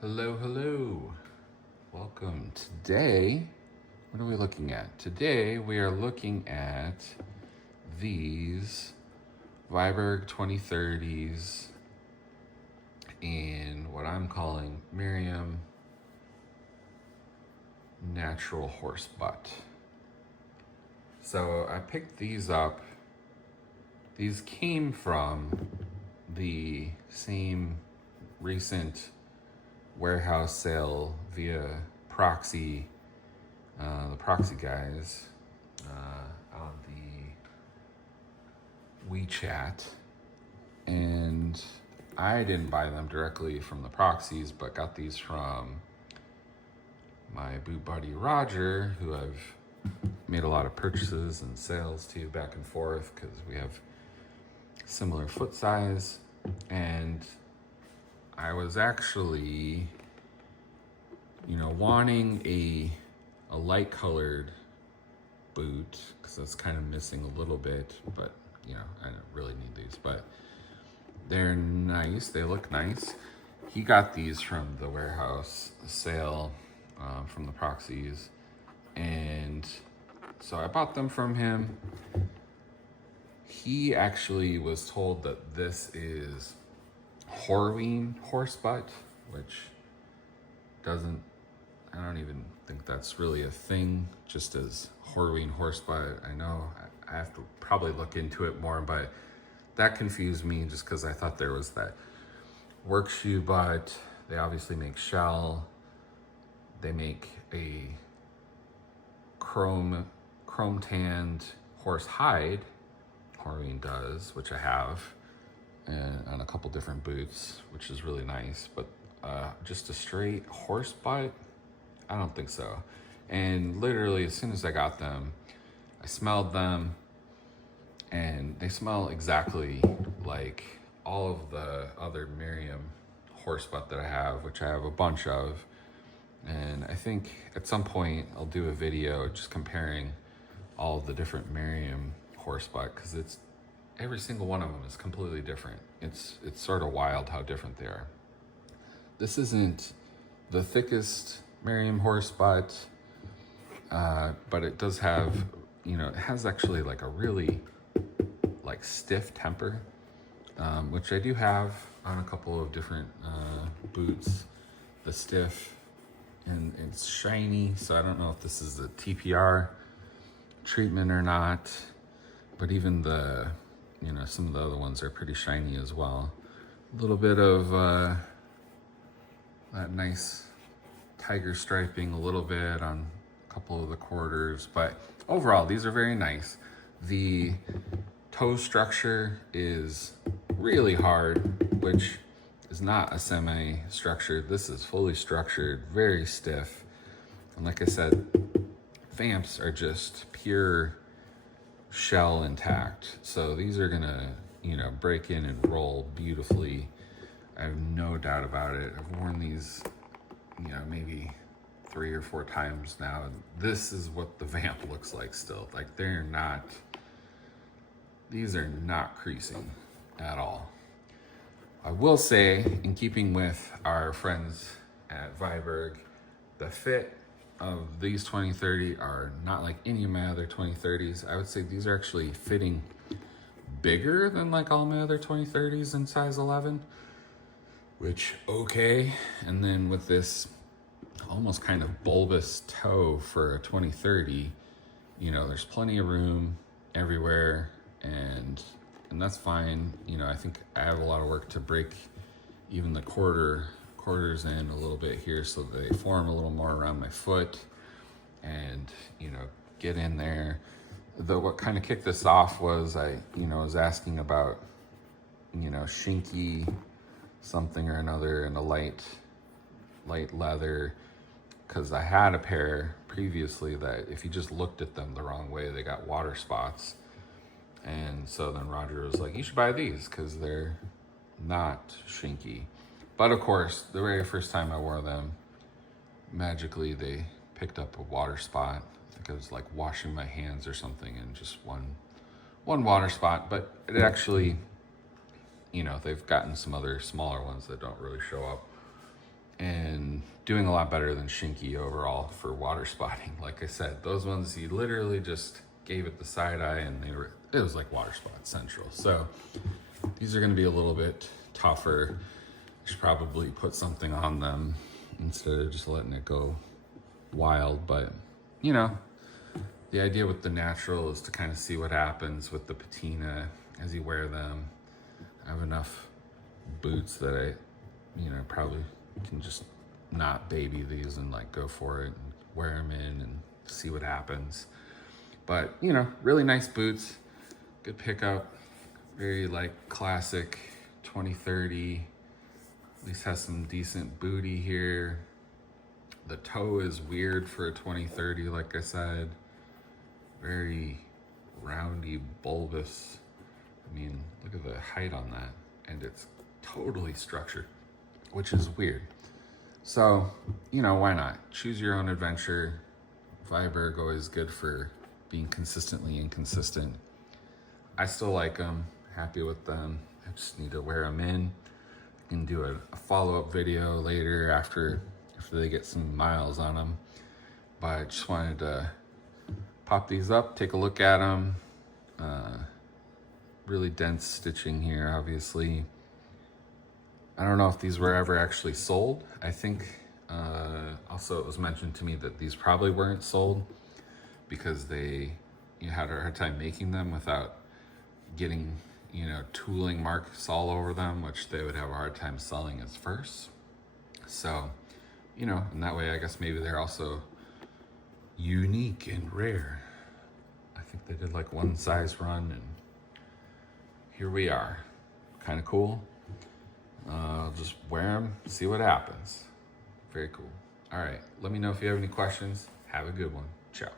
Hello, hello. Welcome. Today, what are we looking at? Today, we are looking at these Viberg 2030s in what I'm calling Maryam Naturale Horsebutt. So I picked these up. These came from the same recent warehouse sale via proxy, the proxy guys on the WeChat. And I didn't buy them directly from the proxies, but got these from my boot buddy Roger, who I've made a lot of purchases and sales to back and forth because we have similar foot size. And I was actually, wanting a light colored boot because that's kind of missing a little bit, but I don't really need these, but they're nice. They look nice. He got these from the warehouse sale from the proxies, and so I bought them from him. He actually was told that this is Horween Horsebutt, which I don't even think that's really a thing, just as Horween Horsebutt. I know I have to probably look into it more, but that confused me just because I thought there was that work shoe butt. They obviously make shell. They make a chrome tanned horse hide. Horween does, which I have, and on a couple different boots, which is really nice. But just a straight horse butt, I don't think so. And literally, as soon as I got them, I smelled them, and they smell exactly like all of the other Maryam horsebutt that I have, which I have a bunch of. And I think at some point I'll do a video just comparing all of the different Maryam horsebutt, because every single one of them is completely different. It's sort of wild how different they are. This isn't the thickest Maryam horsebutt, but it does have, it has actually like a really like stiff temper, which I do have on a couple of different boots. The stiff, and it's shiny, so I don't know if this is a TPR treatment or not, but even the some of the other ones are pretty shiny as well. A little bit of that nice tiger striping, a little bit on a couple of the quarters, but overall these are very nice. The toe structure is really hard, which is not a semi-structured. This is fully structured, very stiff. And like I said, vamps are just pure shell intact. So these are gonna, break in and roll beautifully. I have no doubt about it. I've worn these, maybe 3 or 4 times now. This is what the vamp looks like still. Like these are not creasing at all. I will say, in keeping with our friends at Viberg, the fit of these 2030 are not like any of my other 2030s. I would say these are actually fitting bigger than like all my other 2030s in size 11, which okay. And then with this almost kind of bulbous toe for a 2030, there's plenty of room everywhere, and that's fine. I think I have a lot of work to break even the quarters in a little bit here so they form a little more around my foot and, get in there. Though what kind of kicked this off was I was asking about, Shinki something or another in a light leather, because I had a pair previously that if you just looked at them the wrong way, they got water spots. And so then Roger was like, you should buy these because they're not Shinki. But of course, the very first time I wore them, magically they picked up a water spot. I think I was like washing my hands or something, and just one water spot. But it actually, they've gotten some other smaller ones that don't really show up. and doing a lot better than Shinki overall for water spotting. Like I said, those ones he literally just gave it the side eye and it was like water spot central. So these are gonna be a little bit tougher. I should probably put something on them instead of just letting it go wild. But you know, the idea with the natural is to kind of see what happens with the patina as you wear them. I have enough boots that I, probably can just not baby these and like go for it and wear them in and see what happens. But really nice boots, good pickup, very like classic 2030. At least has some decent booty here. The toe is weird for a 2030, like I said. Very roundy, bulbous. I mean, look at the height on that. And it's totally structured, which is weird. So, why not? Choose your own adventure. Viberg always good for being consistently inconsistent. I still like them, happy with them. I just need to wear them in. I can do a follow-up video later after they get some miles on them. But I just wanted to pop these up, take a look at them. Really dense stitching here, obviously. I don't know if these were ever actually sold. I think also it was mentioned to me that these probably weren't sold because they had a hard time making them without getting tooling marks all over them, which they would have a hard time selling as first. So in that way, I guess maybe they're also unique and rare. I think they did like one size run and here we are. Kind of cool. I'll just wear them, see what happens. Very cool. All right, let me know if you have any questions. Have a good one. Ciao.